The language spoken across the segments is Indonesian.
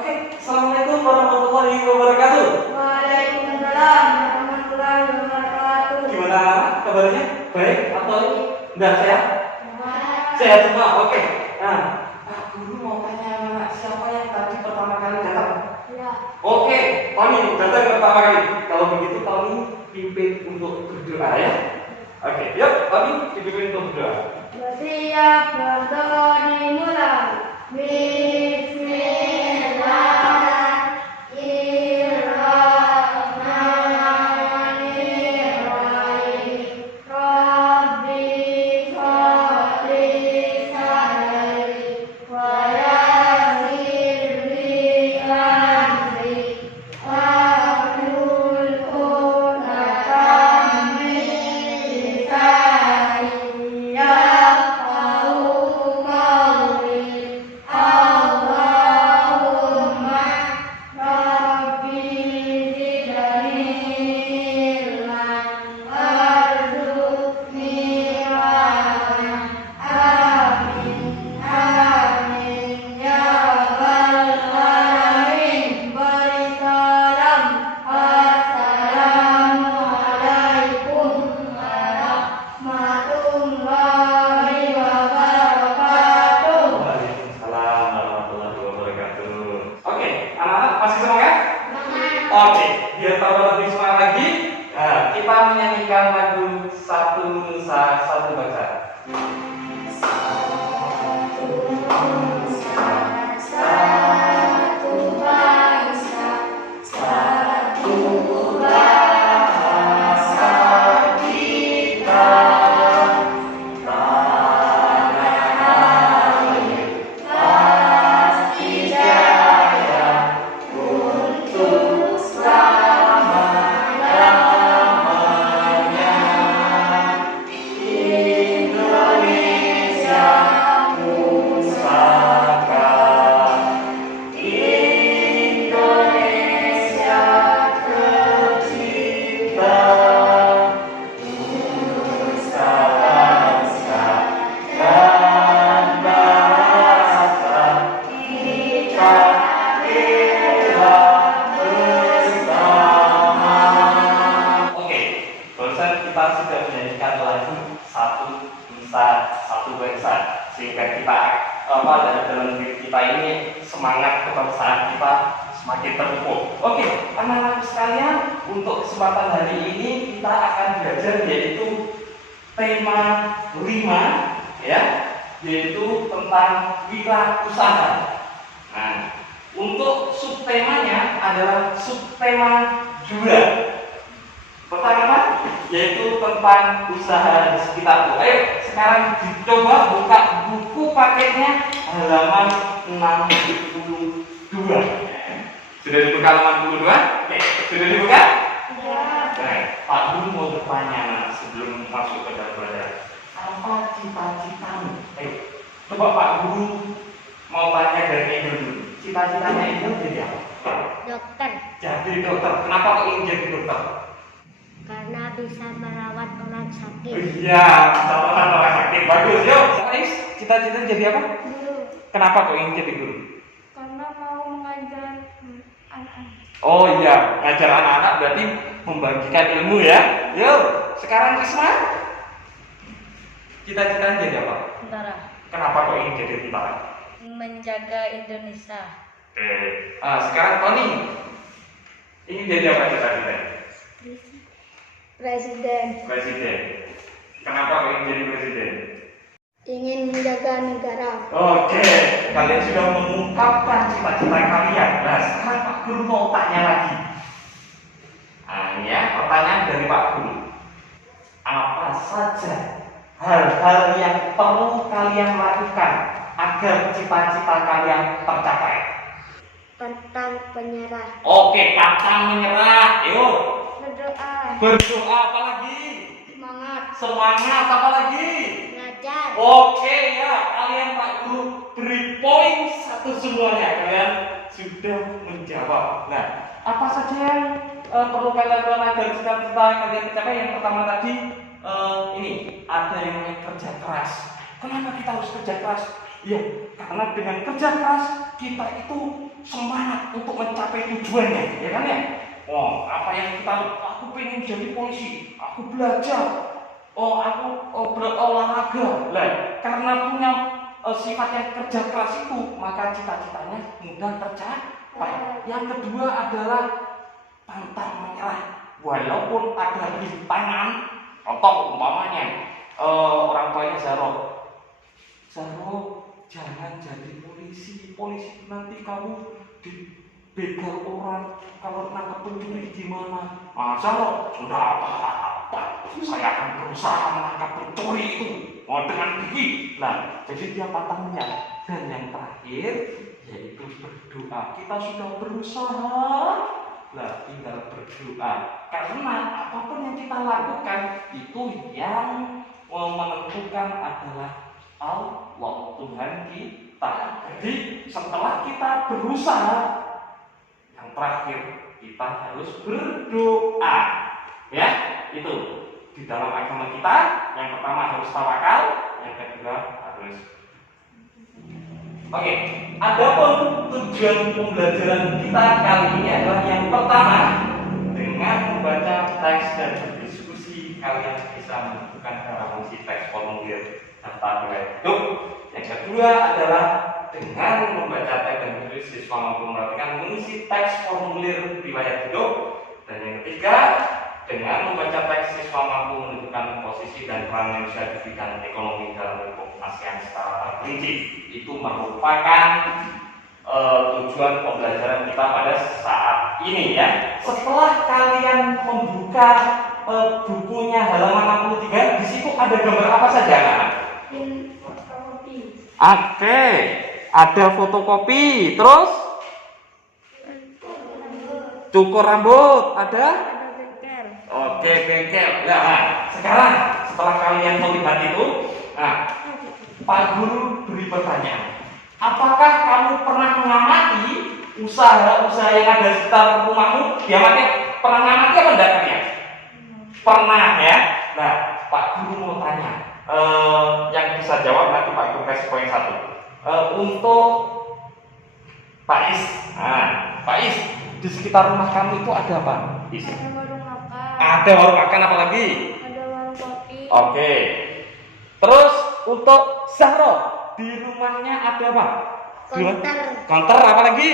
Oke, assalamualaikum warahmatullahi wabarakatuh. Waalaikumsalam warahmatullahi wabarakatuh. Gimana kabarnya? Baik atau enggak sehat? Sehat semua. Oke. Nah, Pak Guru mau tanya anak siapa yang tadi pertama kali datang? Ya. Oke, Tony datang pertama kali. Kalau begitu Tony pimpin untuk berdoa ya. Oke, yuk Tony pimpin untuk berdoa. Bersiap berdoa dimulai. Bismillahirrahmanirrahim. Rabbi sholli sadri wa yassir li amri wahlul 'uqdatam min lisani yafqahu qawli. Allahumma Rabbi zidni ilman warzuqni rahman. Amin amin ya rabbal alamin. Waalaikumsalam. Assalamualaikum warahmatullahi wabarakatuh. Waalaikumsalam warahmatullahi wabarakatuh. Oke, anak-anak masih semangat? Semangat. Oke, biar tambah lebih semangat lagi, kita menyanyikan lagu Satu Nusa Satu Bangsa. Satu bangsa, satu bahasa kita. Tanah air pasti jaya untuk selama-lamanya. Indonesia pusaka, Indonesia tercinta. Nusa bangsa dan bahasa kita bela bersama. Oke, barusan kita sudah menyanyikan lagu Satu Nusa Satu Bangsa, sehingga kita dalam diri kita ini semangat kebangsaan kita semakin terpupuk. Oke, anak-anak sekalian, untuk kesempatan hari ini kita akan belajar yaitu tema 5 ya, yaitu tentang wirausaha. Nah, untuk subtemanya adalah subtema 2. Pertama yaitu tentang usaha di sekitarku. Ayo sekarang dicoba buka buku paketnya halaman 62. Sudah dibuka halaman 62? Oke, sudah dibuka? Ya. Baik, Pak Guru mau bertanya sebelum masuk ke dalam pelajaran. Apa cita-citamu? Ayo, coba Pak Guru mau tanya dari Angel dulu. Cita-citanya Angel jadi apa? Dokter, Jadi dokter. Kenapa kok ingin jadi dokter? karena bisa merawat orang sakit. Iya, sama orang sakit. Bagus, yuk. Ais, cita-cita jadi apa? Guru, Kenapa kok ingin jadi guru? karena mau mengajar anak-anak. Oh iya, ngajar anak-anak berarti membagikan ilmu ya. Yuk, sekarang Risma. Cita-citanya jadi apa? Tentara, Kenapa kok ingin jadi tentara? menjaga Indonesia. Oke. Sekarang Tony. Ingin jadi apa cita-citanya? Presiden, Presiden. Kenapa kok ingin jadi presiden? ingin menjaga negara. Oke, kalian sudah mengungkapkan cita-cita kalian. Nah, sekarang Pak Guru mau tanya lagi. Nah, ya, pertanyaan dari Pak Guru. Apa saja hal-hal yang perlu kalian lakukan agar cita-cita kalian tercapai? Pantang penyerah, Oke, pantang menyerah. Yuk, berdoa, berdoa apa lagi? semangat, Semangat apa lagi? ngajar. Oke ya, kalian Pak Guru beri poin 1 semuanya. Kalian sudah menjawab. Nah, apa saja yang perlu kalian lakukan agar cita-cita kalian tercapai? Yang pertama tadi ini ada yang namanya kerja keras. Kenapa kita harus kerja keras? Ya, karena dengan kerja keras kita itu semangat untuk mencapai tujuannya, ya kan ya? Oh, apa yang kita, aku pengen jadi polisi, aku belajar, aku berolahraga. Lah, karena punya sifat yang kerja keras itu, maka cita-citanya mudah tercapai. Yang kedua adalah pantang menyerah, walaupun ada rintangan. Contoh umpamanya orang tuanya Zaro, jangan jadi polisi nanti kamu dibegal orang, kalau nangkep pencuri gimana? Zaro, sudah apa-apa, saya akan berusaha menangkap pencuri itu dengan gigi. Nah, jadi dia pantang menyerah. Dan yang terakhir yaitu berdoa. Kita sudah berusaha, lah tinggal berdoa, karena apapun yang kita lakukan itu yang menentukan adalah Allah, Tuhan kita. Jadi setelah kita berusaha, yang terakhir kita harus berdoa. Ya, itu di dalam agama kita. Yang pertama harus tawakal, yang kedua harus. Oke, adapun tujuan pembelajaran kita kali ini adalah yang pertama, dengan membaca teks dan berdiskusi kalian bisa menentukan cara mengisi teks formulir daftar riwayat hidup. Yang kedua adalah dengan membaca teks dan berdiskusi siswa mampu mengisi teks formulir riwayat hidup. Dan yang ketiga, dengan membaca teks siswa mampu menentukan posisi dan peran manusia di bidang ekonomi dalam lingkup ASEAN secara terperinci. Itu merupakan tujuan pembelajaran kita pada saat ini ya. Setelah kalian membuka bukunya halaman 63, di situ ada gambar apa saja anak-anak? Fotokopi. Oke, ada fotokopi, terus cukur rambut, ada? Bengkel. Oke, bengkel. Nah, sekarang setelah kalian melihat itu, Pak Guru beri pertanyaan. Apakah kamu pernah mengamati usaha-usaha yang ada di sekitar rumahmu? Diamati, pernah mengamati apa enggak kalian? Pernah ya. Nah, Pak Guru mau tanya. Yang bisa jawab nanti Pak Guru kasih poin 1. Untuk Pak Is. Nah, Pak Is, di sekitar rumah kamu itu ada apa? Is? Ada warung makan. Ada warung makan, apa lagi? Ada warung kopi. Oke. Terus untuk Zahro, di rumahnya ada apa? Konter. Konter, apa lagi?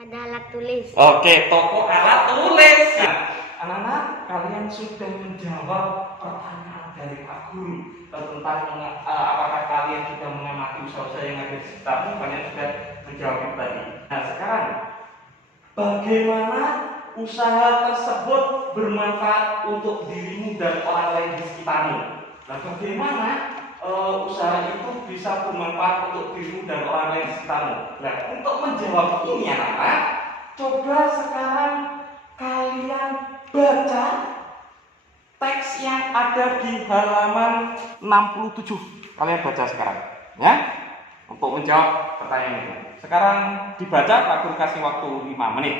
Ada alat tulis. Oke, toko alat tulis. Nah, anak-anak, kalian sudah menjawab pertanyaan dari Pak Guru tentang apakah kalian sudah mengamati usaha-usaha yang ada di sekitarmu. Kalian sudah menjawab tadi. Nah, sekarang bagaimana usaha tersebut bermanfaat untuk dirimu dan orang lain di sekitarmu? Nah, bagaimana usaha itu bisa bermanfaat untuk dirimu dan orang lain di sekitarmu? Nah, untuk menjawab ini anak-anak, coba sekarang kalian baca teks yang ada di halaman 67. Kalian baca sekarang, ya, untuk menjawab pertanyaan itu. Sekarang dibaca, Pak Guru kasih waktu 5 menit.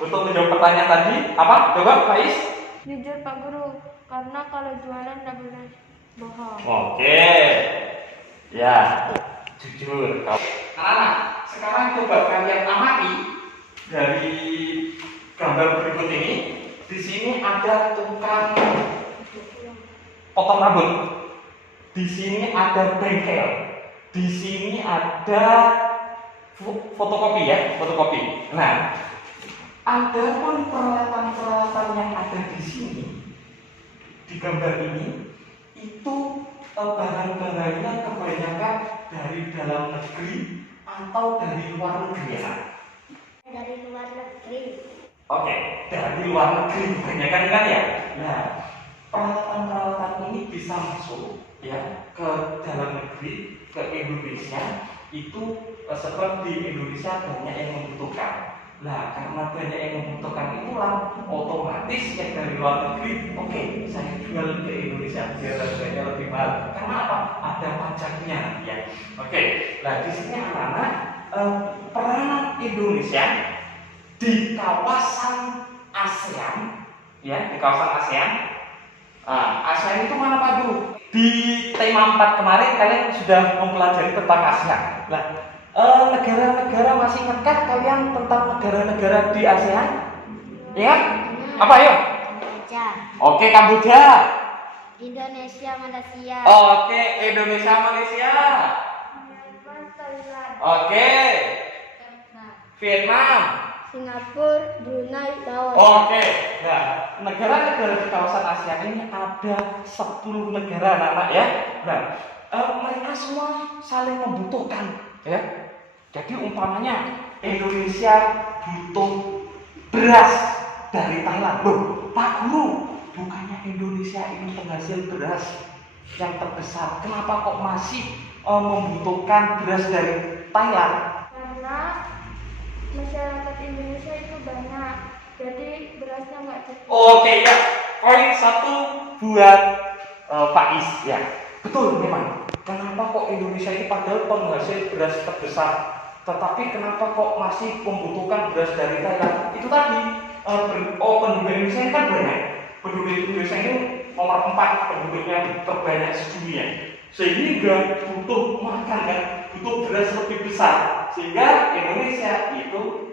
Untuk menjawab pertanyaan tadi, apa? Coba, Pak Is. Jujur Pak Guru, karena kalau jualan nggak boleh bohong. Oke, ya, jujur. Anak-anak, sekarang coba kalian amati dari gambar berikut ini. Di sini ada tukang potong rambut. Di sini ada bengkel. Di sini ada fotokopi ya, fotokopi. Nah, ada pun peralatan-peralatan yang ada di sini, di gambar ini, itu barang-barangnya kebanyakan dari dalam negeri atau dari luar negeri ya? Dari luar negeri. Oke, dari luar negeri kebanyakan kan ya? Nah, peralatan-peralatan ini bisa masuk ya ke dalam negeri, ke Indonesia. Itu sebab di Indonesia banyak yang membutuhkan. Nah, karena banyak yang membutuhkan itulah otomatis yang dari luar negeri, oke, saya jual ke Indonesia biar harganya lebih mahal. Karena apa? Ada pajaknya, ya. Oke, nah di sini anak-anak peranan Indonesia di kawasan ASEAN, ya, di kawasan ASEAN. ASEAN itu mana Pak Guru? di tema 4 kemarin kalian sudah mempelajari tentang ASEAN. Nah, negara-negara masih ingatkah kalian tentang negara-negara di ASEAN? Ya? Apa ayo? Kamboja, Oke, Kamboja. Indonesia, Malaysia, Oke, Indonesia, Malaysia. Myanmar, Thailand, Oke, Vietnam. Singapura, Brunei, Laos. Oke, nah negara-negara di kawasan ASEAN ini ada 10 negara anak-anak ya. Nah, mereka semua saling membutuhkan ya. Jadi umpamanya Indonesia butuh beras dari Thailand. Loh, Pak Guru, bukannya Indonesia ini penghasil beras yang terbesar. Kenapa kok masih membutuhkan beras dari Thailand? Karena masyarakat Indonesia itu banyak, jadi berasnya nggak cukup. Oke ya, poin 1 buat Pak Is ya. Betul memang. Kenapa kok Indonesia ini padahal penghasil beras terbesar, tetapi kenapa kok masih membutuhkan beras dari Thailand? Itu tadi penduduk Indonesia ini kan banyak. Penduduk Indonesia ini nomor 4 penduduknya terbanyak sedunia, sehingga butuh makan kan, butuh beras lebih besar, sehingga Indonesia itu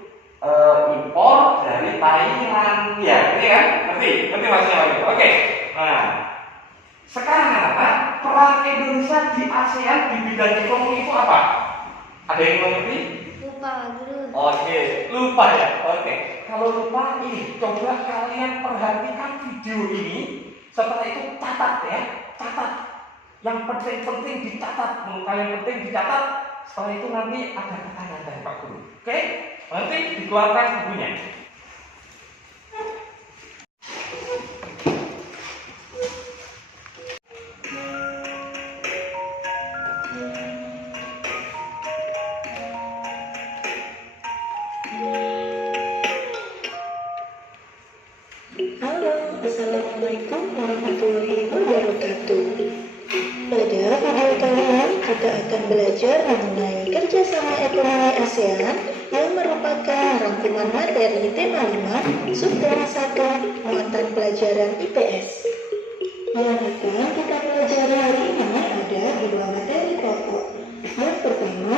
impor dari Thailand ya, ini kan, ngerti maksudnya lagi. Oke, nah sekarang apa peran Indonesia di ASEAN di bidang ekonomi itu apa? Ada yang mengerti? Lupa dulu. Oke, lupa ya. Oke, kalau lupa ini coba kalian perhatikan video ini. Setelah itu catat ya, catat. Yang penting dicatat, yang penting dicatat. Setelah itu nanti ada pertanyaan dari Pak Guru. Oke, nanti dikeluarkan bukunya. Halo, Assalamualaikum warahmatullahi wabarakatuh. Pada video kali ini kita akan belajar mengenai kerjasama ekonomi ASEAN yang merupakan rangkuman materi tema 5 subtema 1 muatan pelajaran IPS. Yang akan kita pelajari hari ini ada 2 materi pokok. Yang pertama,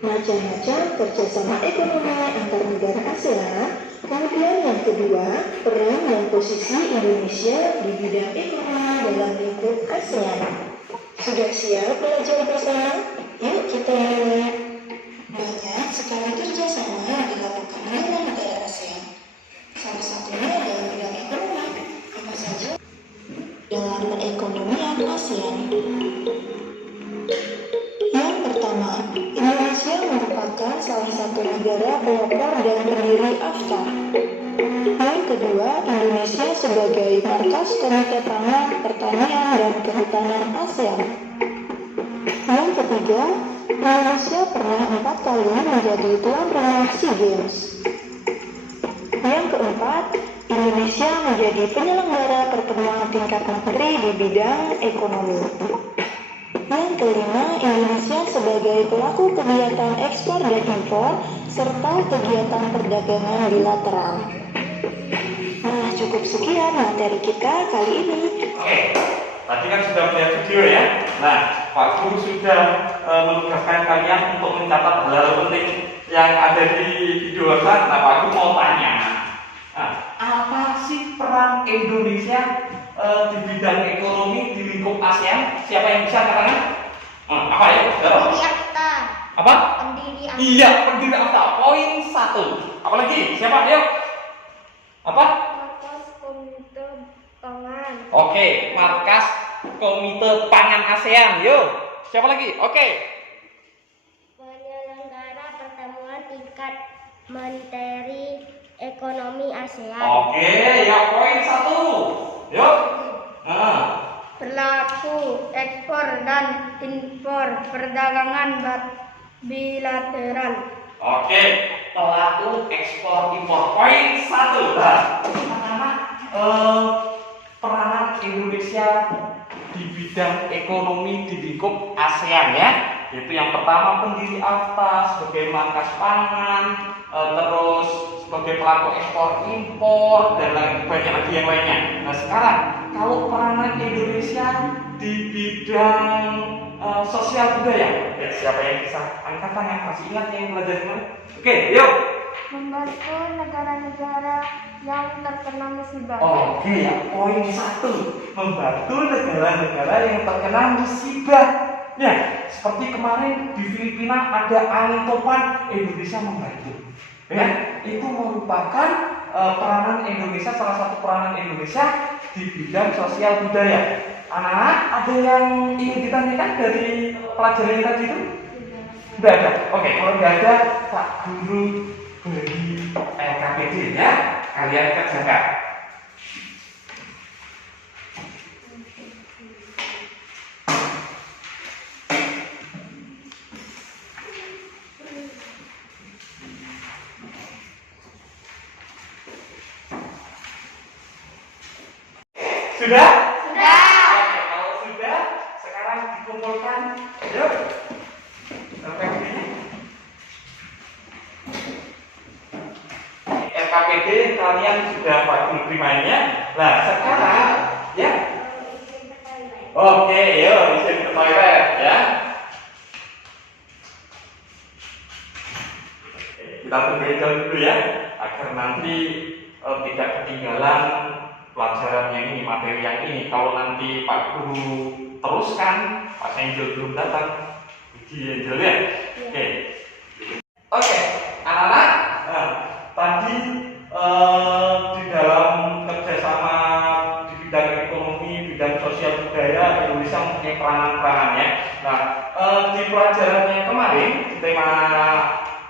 macam-macam kerjasama ekonomi antar negara ASEAN. Kemudian yang kedua, peran dan posisi Indonesia di bidang ekonomi dalam lingkup ASEAN. Sudah siap belajar bersama? Yuk kita mulai. Banyak sekali kerjasama yang dilakukan dengan negara ASEAN. Salah satunya dalam bidang ekonomi. Apa saja? Dalam perekonomian ASEAN. Yang pertama, Indonesia merupakan salah satu negara pelopor dan pendiri AFTA. Yang kedua, Indonesia sebagai markas Komite Pangan, Pertanian, dan Kehutanan ASEAN. Yang ketiga, Indonesia pernah 4 kali menjadi tuan rumah SEA Games. Yang keempat, Indonesia menjadi penyelenggara pertemuan tingkat menteri di bidang ekonomi. Yang kelima, Indonesia sebagai pelaku kegiatan ekspor dan impor serta kegiatan perdagangan bilateral. Nah, cukup sekian materi kita kali ini. Oke, tadi kan sudah melihat video ya. Nah, Pak Guru sudah menugaskan kalian untuk mencatat hal-hal penting yang ada di video kan. Nah, Pak Guru mau tanya, nah, apa sih peran Indonesia di bidang ekonomi di lingkup ASEAN? Siapa yang bisa katakan? Apa ya? Pendiri AFTA. Apa? Pendiri AFTA. Iya, pendiri AFTA. Poin 1. Apalagi? Siapa? Ayo. Apa? Markas Komite Pangan. Oke, markas Komite Pangan ASEAN. Yuk. Siapa lagi? Oke. Penyelenggara pertemuan tingkat menteri ekonomi ASEAN. Oke, ya poin 1. Yuk. Nah. Pelaku ekspor dan impor perdagangan bilateral. Oke, pelaku ekspor impor poin 1. Nah, pertama peranan Indonesia di bidang ekonomi di lingkup ASEAN ya. Itu yang pertama pendiri AFTA sebagai markas pangan, terus sebagai pelaku ekspor impor dan banyak lagi yang lainnya. Nah sekarang kalau peranan Indonesia di bidang sosial budaya? Ya, siapa yang bisa angkat tangan? Masih ingat yang belajar kemarin? Oke, yuk. Membantu negara-negara yang terkena musibah. Oke, poin 1, membantu negara-negara yang terkena musibah. Ya, seperti kemarin di Filipina ada angin topan, Indonesia membantu. Ya, itu merupakan peranan Indonesia, salah satu peranan Indonesia di bidang sosial budaya. Anak-anak, ada yang ingin ditanyakan dari pelajaran yang tadi itu? Tidak ada. Oke, kalau tidak ada, Pak Guru beri LKPD ya, kalian kerjakan. Sudah? Sudah. Oke, kalau sudah, sekarang dikumpulkan. Yuk. LKPD kalian sudah Pak Guru terimanya. Nah, sekarang ya. Oke, yuk izin ke toilet ya. Kita tunggu dulu ya, agar nanti tidak ketinggalan pelajaran yang ini, materi yang ini. Kalau nanti Pak Guru teruskan, Pak Angel belum datang, uji Angel ya. Oke, anak-anak, tadi di dalam kerjasama di bidang ekonomi, bidang sosial budaya, Indonesia mempunyai peranan-peranannya. Nah, di pelajaran yang kemarin, di tema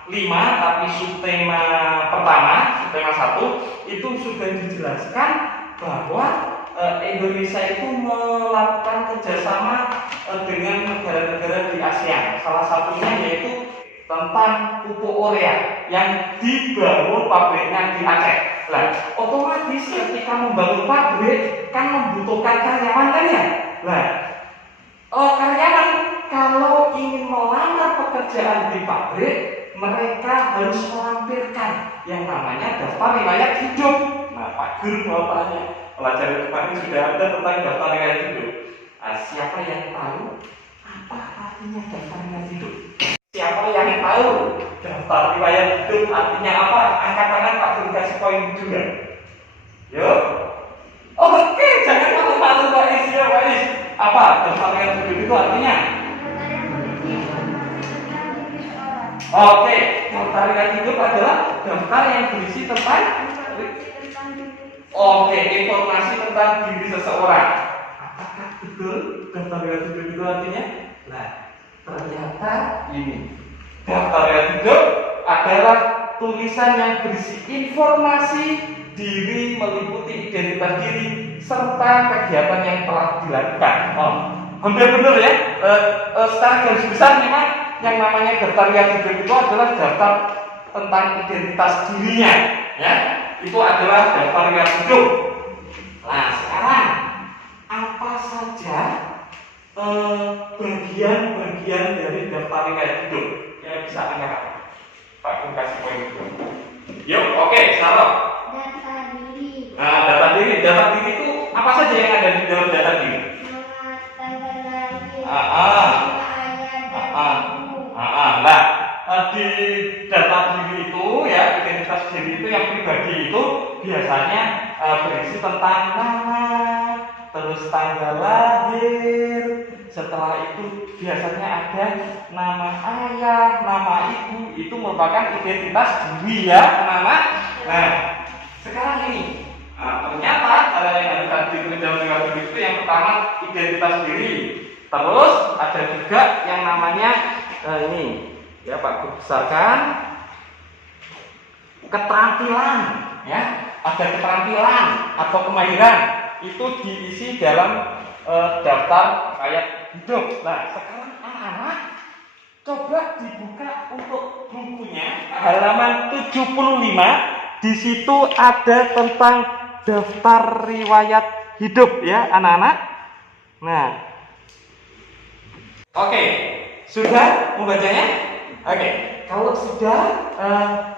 5, tapi subtema pertama, subtema 1, itu sudah dijelaskan bahwa Indonesia itu melakukan kerjasama dengan negara-negara di ASEAN. Salah satunya yaitu tentang pupuk urea yang dibangun pabriknya di Aceh. Nah, otomatis ketika membangun pabrik kan membutuhkan karyawan kan ya. Nah, karyawan kalau ingin melamar pekerjaan di pabrik, mereka harus melampirkan yang namanya daftar riwayat hidup. Nah, Pak Guru mau tanya, pelajaran kemarin sudah ada tentang daftar riwayat hidup. Nah, siapa yang tahu apa artinya daftar riwayat hidup? Siapa yang tahu daftar riwayat hidup artinya apa? Angkat tangan, Pak Guru kasih poin juga. Yuk. Oke, jangan malu-malu Pak Is, ya Pak Is. Apa daftar riwayat hidup itu artinya? Oke, daftar riwayat hidup adalah daftar yang berisi tentang informasi tentang diri seseorang. Apakah betul daftar riwayat hidup itu artinya? Nah, ternyata ini daftar riwayat hidup adalah tulisan yang berisi informasi diri, meliputi identitas diri serta kegiatan yang telah dilakukan. Hampir benar ya. Secara garis besar memang yang namanya daftar riwayat hidup itu adalah daftar tentang identitas dirinya, ya. Itu adalah daftar riwayat hidup. Nah, sekarang apa saja bagian-bagian dari daftar riwayat hidup yang bisa Anda Pak Guru kasih poin itu. Yuk, oke, Sarah. Data diri. Nah, data diri itu apa saja yang ada di dalam data diri? Nama, tanggal lahir. Nah, di data diri itu ya, identitas diri itu yang pribadi itu biasanya berisi tentang nama, terus tanggal lahir. Setelah itu biasanya ada nama ayah, nama ibu, itu merupakan identitas diri ya, anak-anak. Nah, sekarang ini ternyata hal yang ada di dalam riwayat hidup itu yang pertama identitas diri. Terus ada juga yang namanya ini ya Pak Guru besarkan keterampilan ya, ada keterampilan atau kemahiran itu diisi dalam daftar riwayat hidup. Nah, sekarang anak-anak coba dibuka untuk bukunya halaman 75. Di situ ada tentang daftar riwayat hidup ya anak-anak. Nah, oke, sudah membacanya? Oke, kalau sudah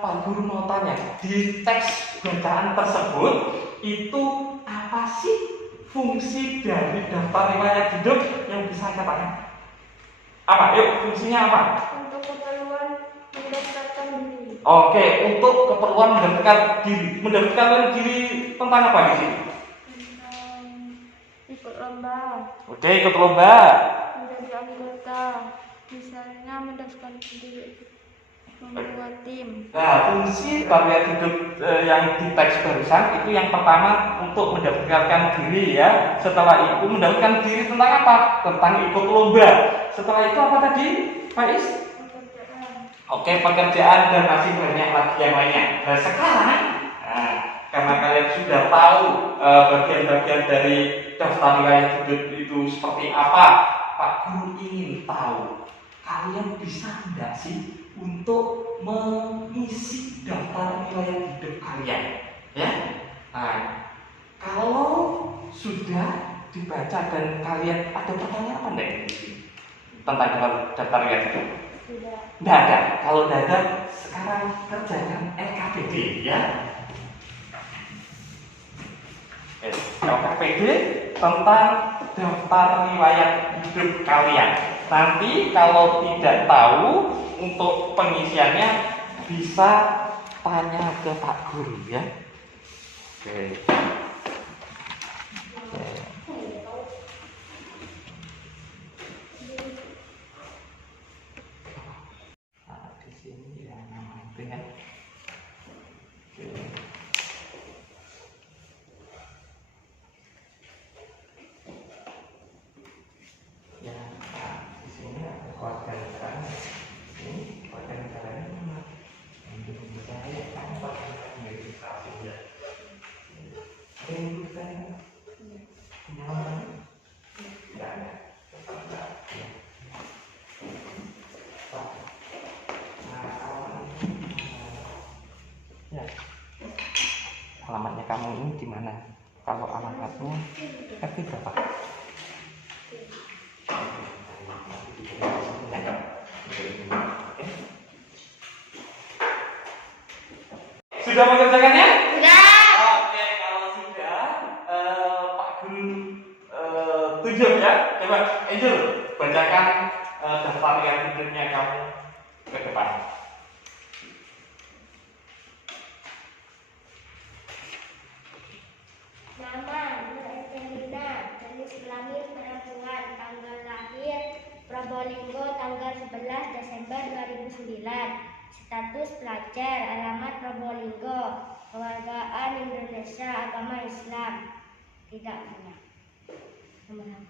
Pak Guru mau tanya, di teks bacaan tersebut itu apa sih fungsi dari daftar riwayat hidup yang bisa Anda pakai? Apa? Yuk, fungsinya apa? Untuk keperluan mendaftarkan diri. Oke, untuk keperluan mendaftarkan diri. Mendaftarkan diri tentang apa di sini? Ikut lomba, Oke, ikut lomba. menjadi anggota, misalnya mendaftarkan diri membuat tim. Nah, fungsi riwayat hidup yang di teks barusan itu yang pertama untuk mendaftarkan diri ya. Setelah itu mendaftarkan diri tentang apa? Tentang ikut lomba. Setelah itu apa tadi, Faiz? Pekerjaan. Oke, pekerjaan dan masih banyak lagi yang lainnya. Nah, sekarang, karena kalian sudah tahu bagian-bagian dari daftar riwayat hidup itu seperti apa, Pak Guru ingin tahu kalian bisa enggak sih untuk mengisi daftar riwayat hidup kalian, ya? Nah, kalau sudah dibaca dan kalian ada pertanyaan apa enggak tentang daftar riwayat hidup? Tidak. Tidak ada. Kalau tidak ada, sekarang kerjakan LKPD ya. LKPD tentang daftar riwayat hidup kalian. Nanti kalau tidak tahu untuk pengisiannya bisa tanya ke Pak Guru ya. Oke. Nah, di sini ya nama itu ya. Oke. Ya, nah, di sini ada keluarga negaranya. Ini keluarga negaranya mana? Indonesia ya, kan keluarga Indonesia ya. Indonesia punya orang? Tidak ada. Ya. Alamatnya kamu ini di mana? Kalau alamatnya RT berapa? Sudah mengerjakannya? Sudah. Oke, kalau sudah, Pak Guru tunjuk ya. Coba, Angel, bacakan daftar riwayat hidupnya kamu ke depan. Nama Nur Evelina, jenis kelamin perempuan, tanggal lahir Probolinggo tanggal 11 Desember 2009. Status pelajar, alamat Probolinggo, kewargaan Indonesia, agama Islam. Tidak punya nomor HP.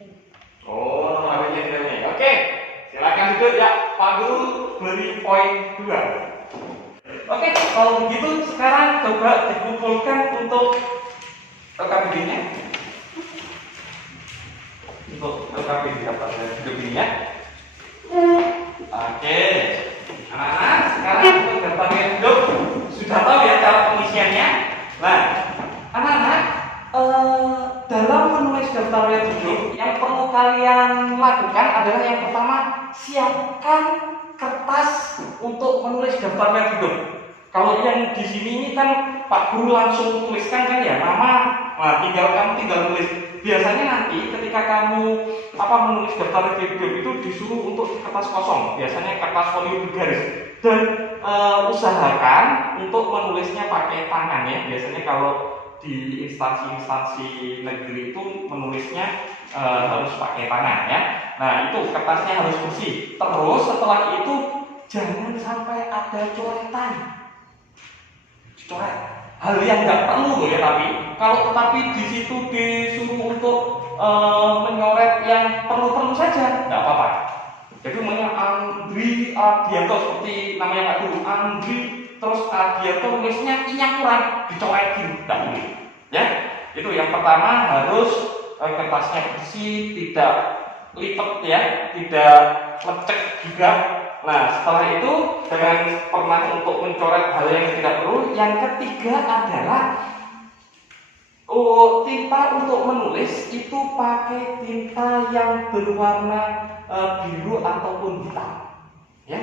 Oh, nomor HP-nya tidak punya. Oke, silakan duduk ya. Pak Guru beri poin 2. Oke, kalau begitu sekarang coba dikumpulkan untuk LKPD-nya. Untuk LKPD daftar riwayat hidup ini ya. Oke, anak-anak sekarang untuk daftar riwayat hidup sudah tahu ya cara pengisiannya. Nah, anak-anak dalam menulis daftar riwayat hidup yang perlu kalian lakukan adalah yang pertama, siapkan kertas untuk menulis daftar riwayat hidup. Kalau yang di sini ini kan Pak Guru langsung tuliskan kan ya nama, nah kamu tinggal tulis. Biasanya nanti ketika kamu menulis daftar riwayat hidup itu disuruh untuk kertas kosong, biasanya kertas folio bergaris. Dan usahakan untuk menulisnya pakai tangan ya. Biasanya kalau di instansi-instansi negeri itu menulisnya harus pakai tangan ya. Nah itu kertasnya harus bersih. Terus setelah itu jangan sampai ada coretan. Coret hal yang nggak perlu loh ya, tapi di situ disuruh untuk menyoret yang perlu saja nggak apa-apa. Jadi namanya Andri Adianto seperti namanya Pak Guru Andri terus Adianto tulisnya I-nya kurang dicoretin nggak boleh ya. Itu yang pertama, harus kertasnya bersih, tidak lipat ya, tidak lecek juga. Nah setelah itu jangan pernah untuk mencoret hal yang tidak perlu. Yang ketiga adalah tinta untuk menulis itu pakai tinta yang berwarna biru ataupun hitam ya,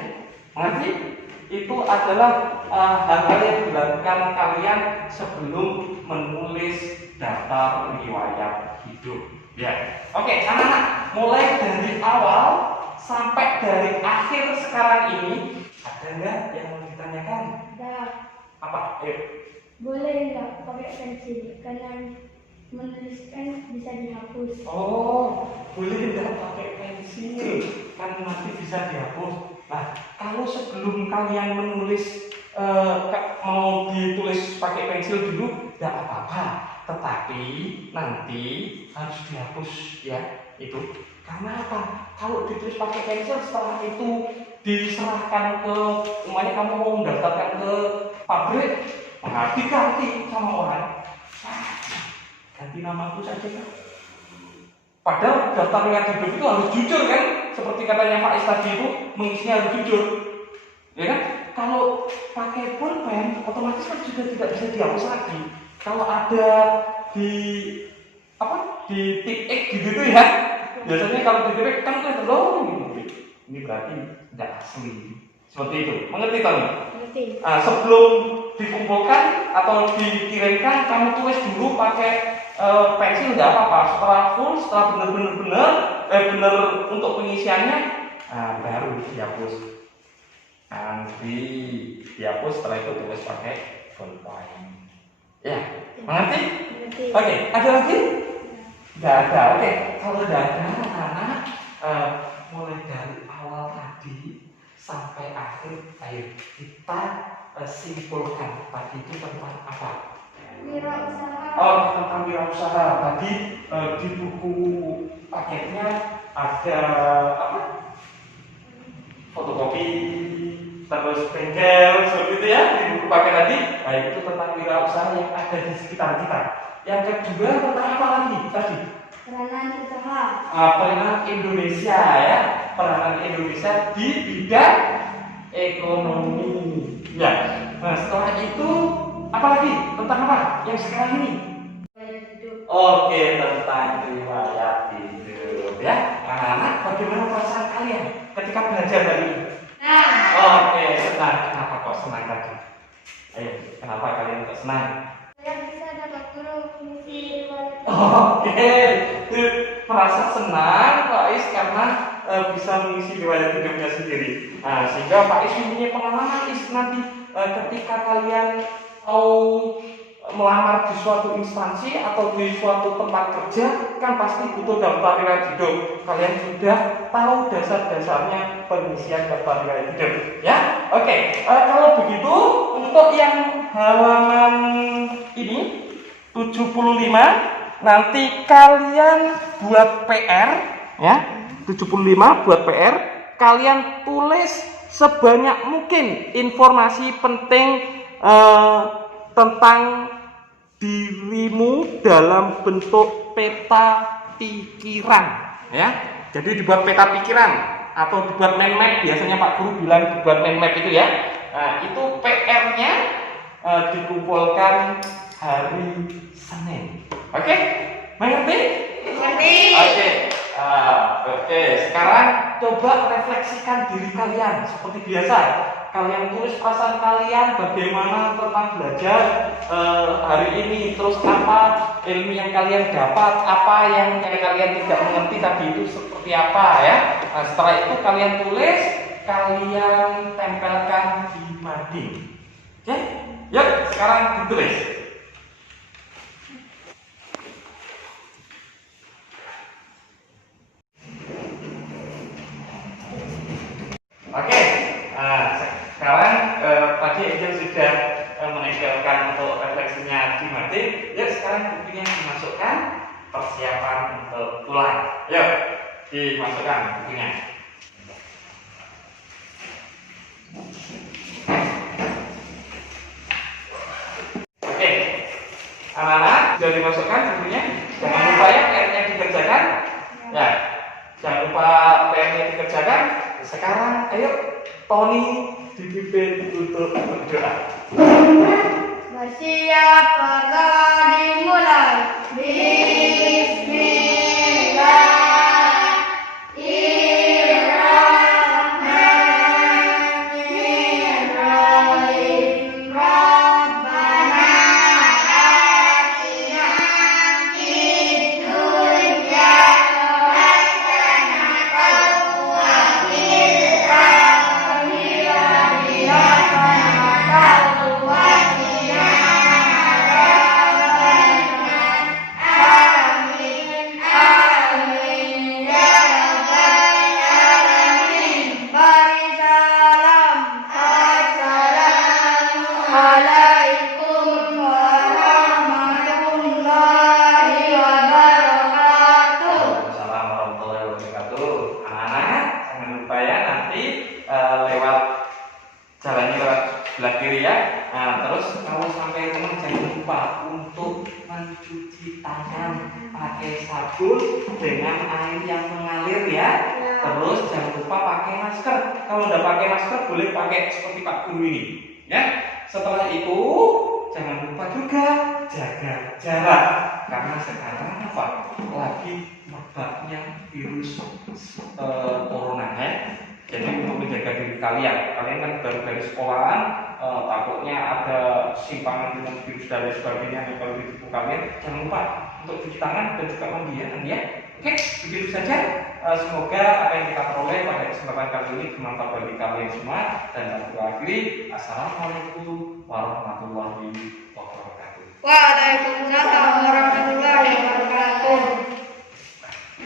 mengerti? itu adalah hal-hal yang dilakukan kalian sebelum menulis daftar riwayat hidup. Ya, oke, anak-anak, mulai dari awal sampai dari akhir sekarang ini, ada nggak yang mau ditanyakan? Ada. Apa? Ayo. Boleh nggak pakai pensil? Karena menuliskan bisa dihapus. Oh, boleh nggak pakai pensil? Kan nanti bisa dihapus. Nah, kalau sebelum kalian menulis mau ditulis pakai pensil dulu, nggak apa-apa. Tetapi nanti harus dihapus ya itu. Karena apa? Kalau ditulis pakai pensil setelah itu diserahkan ke, umpamanya kamu mau mendaftarkan ke pabrik, nah diganti sama orang. Ganti namaku saja kan. Padahal daftar riwayat hidup itu harus jujur kan? Seperti katanya Pak Is tadi itu, mengisinya harus jujur. Ya kan? Kalau pakai pulpen, otomatis kan juga tidak bisa dihapus lagi. Kalau ada di tip X gitu ya, biasanya kalau di tip X kan kelihatan loh ini berarti tidak asli. Seperti itu. Mengerti Tony? Mengerti. Sebelum dikumpulkan atau dikirimkan, kamu tulis dulu pakai pensil nggak apa-apa. Setelah full, setelah benar untuk pengisiannya, baru dihapus. Nanti dihapus, setelah itu tulis pakai ballpoint. Ya, mengerti? Mengerti. Oke, ada lagi? Nggak ada. Oke, kalau nggak ada, anak-anak mulai dari awal tadi sampai akhir, ayo kita simpulkan tadi itu tentang apa? Wirausaha. Oh, tentang wirausaha. Tadi di buku paketnya ada apa? Fotokopi, terus bengkel, seperti itu ya di buku paket tadi. Nah, itu tentang wirausaha yang ada di sekitar kita. Yang kedua tentang apa lagi tadi? Peranan usaha. Peranan Indonesia ya, peranan Indonesia di bidang ekonomi. Ya. Nah, setelah itu apa lagi? Tentang apa? Yang sekarang ini? Riwayat hidup. Oke, tentang riwayat hidup ya. Anak-anak, bagaimana perasaan kalian ketika belajar hari ini? Oke, senang. Kenapa kok senang tadi? Ayo, kenapa kalian kok senang? Saya bisa dapat guru mengisi riwayat. Oke, merasa senang Pak Is karena bisa mengisi riwayat hidupnya sendiri. Nah, sehingga Pak Is punya pengalaman Is nanti ketika kalian mau melamar di suatu instansi atau di suatu tempat kerja, kan pasti butuh daftar riwayat hidup. Kalian sudah tahu dasar-dasarnya pengisian daftar riwayat hidup, ya? Oke, kalau begitu untuk yang halaman ini 75 nanti kalian buat PR ya. 75 buat PR, kalian tulis sebanyak mungkin informasi penting tentang dirimu dalam bentuk peta pikiran ya. Jadi dibuat peta pikiran atau dibuat mind map, biasanya Pak Guru bilang dibuat mind map itu ya. Nah, itu PR-nya dikumpulkan hari Senin. Oke? Mengerti? Mengerti. Oke. Sekarang coba refleksikan diri kalian seperti biasa. Kalian tulis perasaan kalian bagaimana tentang belajar hari ini, terus apa ilmu yang kalian dapat, apa yang kalian tidak mengerti tadi itu seperti apa ya. Nah, setelah itu kalian tulis, kalian tempelkan di mading. Oke? Yuk, sekarang ditulis. Oke, sekarang tadi Angel sudah menempelkan untuk refleksinya di mading. Yuk sekarang bukunya dimasukkan, persiapan untuk pulang. Yuk dimasukkan bukunya. Oke, anak-anak sudah dimasukkan bukunya. Jangan lupa ya PR-nya dikerjakan. Ya, jangan lupa PR-nya dikerjakan. Sekarang ayo Tony dipimpin untuk berdoa. Bersiap maka dimulai. Bismillahirrahmanirrahim. ya, nanti lewat jalannya lewat sebelah kiri ya. Nah, terus kalau sampai rumah jangan lupa untuk mencuci tangan pakai sabun dengan air yang mengalir ya. Terus jangan lupa pakai masker. Kalau udah pakai masker boleh pakai seperti Pak Guru ini ya. Setelah itu jangan lupa juga jaga jarak karena sekarang apa? Lagi merebaknya virus corona ya. Jadi untuk menjaga diri kalian kan baru dari sekolahan, takutnya ada simpangan dengan virus dan lain sebagainya kalau di tubuh kalian. Jangan lupa untuk cuci tangan dan juga mandi ya. Oke, begitu saja. Semoga apa yang kita peroleh pada kesempatan kali ini bermanfaat bagi kalian semua. Dan aku akhiri, assalamualaikum warahmatullahi wabarakatuh.